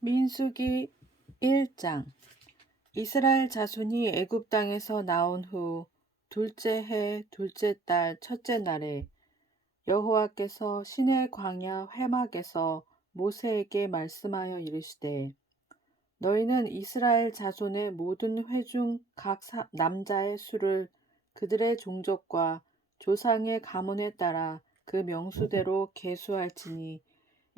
민수기 1장. 이스라엘 자손이 애굽 땅에서 나온 후 둘째 해 둘째 달 첫째 날에 여호와께서 시내 광야 회막에서 모세에게 말씀하여 이르시되 너희는 이스라엘 자손의 모든 회중 각 사- 남자의 수를 그들의 종족과 조상의 가문에 따라 그 명수대로 계수할지니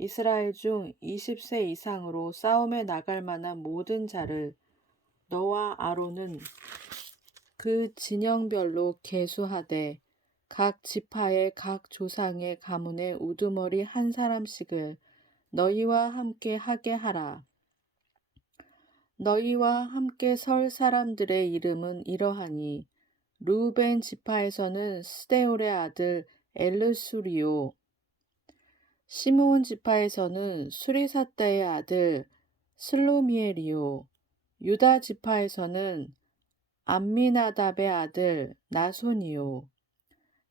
이스라엘 중 20세 이상으로 싸움에 나갈 만한 모든 자를 너와 아론은 그 진영별로 계수하되 각 지파의 각 조상의 가문의 우두머리 한 사람씩을 너희와 함께 하게 하라. 너희와 함께 설 사람들의 이름은 이러하니 루벤 지파에서는 스데올의 아들 엘르수리오 시므온 지파에서는 수리사다의 아들 슬로미엘이요. 유다 지파에서는 암미나답의 아들 나손이요.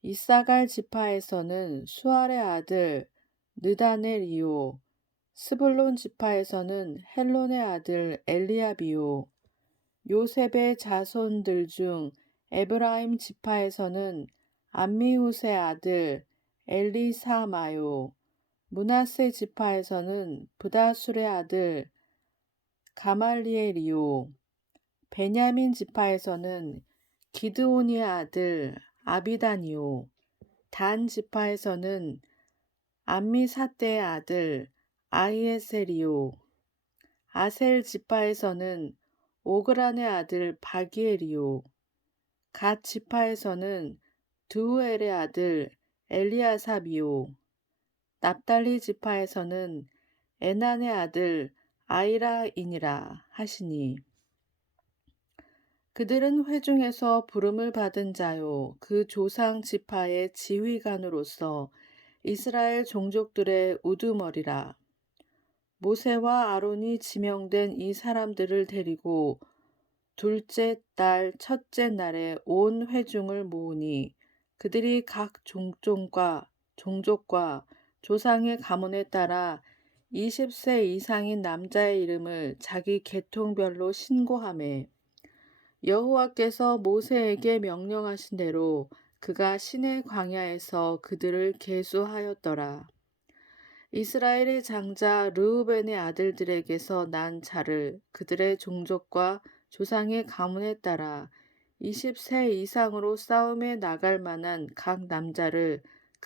이사갈 지파에서는 수알의 아들 느다넬이요. 스불론 지파에서는 헬론의 아들 엘리압이요. 요셉의 자손들 중 에브라임 지파에서는 암미훗의 아들 엘리사마요 문하세 지파에서는 부다술의 아들 가말리엘이요. 베냐민 지파에서는 기드온의 아들 아비단이요. 단 지파에서는 암미사떼의 아들 아이에셀이요. 아셀 지파에서는 오그란의 아들 바기엘이요. 갓 지파에서는 드우엘의 아들 엘리아삽이요 납달리 지파에서는 에난의 아들 아이라이니라 하시니 그들은 회중에서 부름을 받은 자요. 그 조상 지파의 지휘관으로서 이스라엘 종족들의 우두머리라. 모세와 아론이 지명된 이 사람들을 데리고 둘째 달 첫째 날에 온 회중을 모으니 그들이 각 종족과 종족과 조상의 가문에 따라 20세 이상인 남자의 이름을 자기 계통별로 신고함에 여호와께서 모세에게 명령하신 대로 그가 신의 광야에서 그들을 계수하였더라. 이스라엘의 장자 르우벤의 아들들에게서 난 자를 그들의 종족과 조상의 가문에 따라 20세 이상으로 싸움에 나갈 만한 각 남자를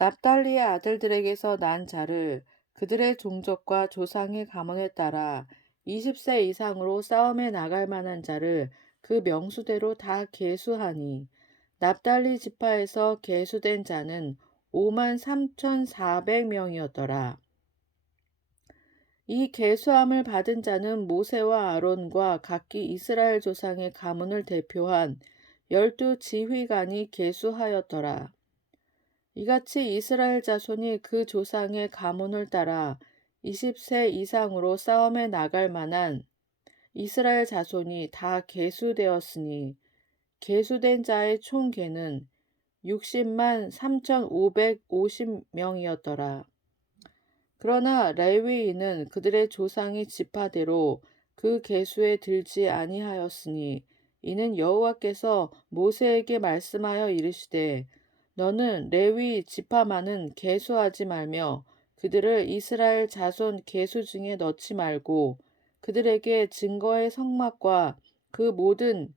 납달리의 아들들에게서 난 자를 그들의 종족과 조상의 가문에 따라 20세 이상으로 싸움에 나갈 만한 자를 그 명수대로 다 계수하니 납달리 지파에서 계수된 자는 5만 3,400명이었더라. 이 계수함을 받은 자는 모세와 아론과 각기 이스라엘 조상의 가문을 대표한 열두 지휘관이 계수하였더라. 이같이 이스라엘 자손이 그 조상의 가문을 따라 20세 이상으로 싸움에 나갈 만한 이스라엘 자손이 다 계수되었으니 계수된 자의 총 계는 60만 3,550명이었더라. 그러나 레위인은 그들의 조상의 지파대로 그 계수에 들지 아니하였으니 이는 여호와께서 모세에게 말씀하여 이르시되 너는 레위 지파만은 계수하지 말며 그들을 이스라엘 자손 계수 중에 넣지 말고 그들에게 증거의 성막과 그 모든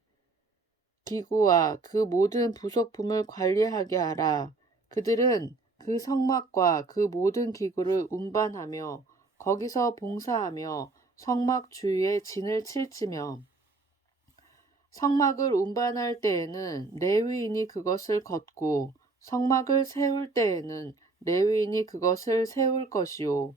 기구와 그 모든 부속품을 관리하게 하라. 그들은 그 성막과 그 모든 기구를 운반하며 거기서 봉사하며 성막 주위에 진을 칠지며 성막을 운반할 때에는 레위인이 그것을 걷고 성막을 세울 때에는 레위인이 그것을 세울 것이요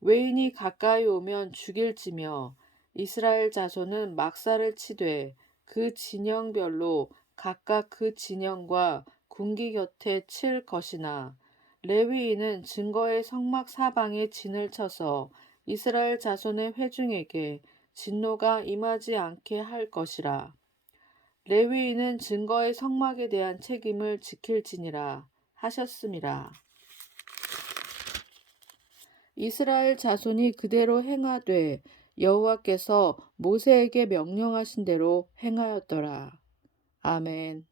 외인이 가까이 오면 죽일지며 이스라엘 자손은 막사를 치되 그 진영별로 각각 그 진영과 군기 곁에 칠 것이나 레위인은 증거의 성막 사방에 진을 쳐서 이스라엘 자손의 회중에게 진노가 임하지 않게 할 것이라. 레위인은 증거의 성막에 대한 책임을 지킬지니라 하셨음이라. 이스라엘 자손이 그대로 행하되 여호와께서 모세에게 명령하신 대로 행하였더라. 아멘.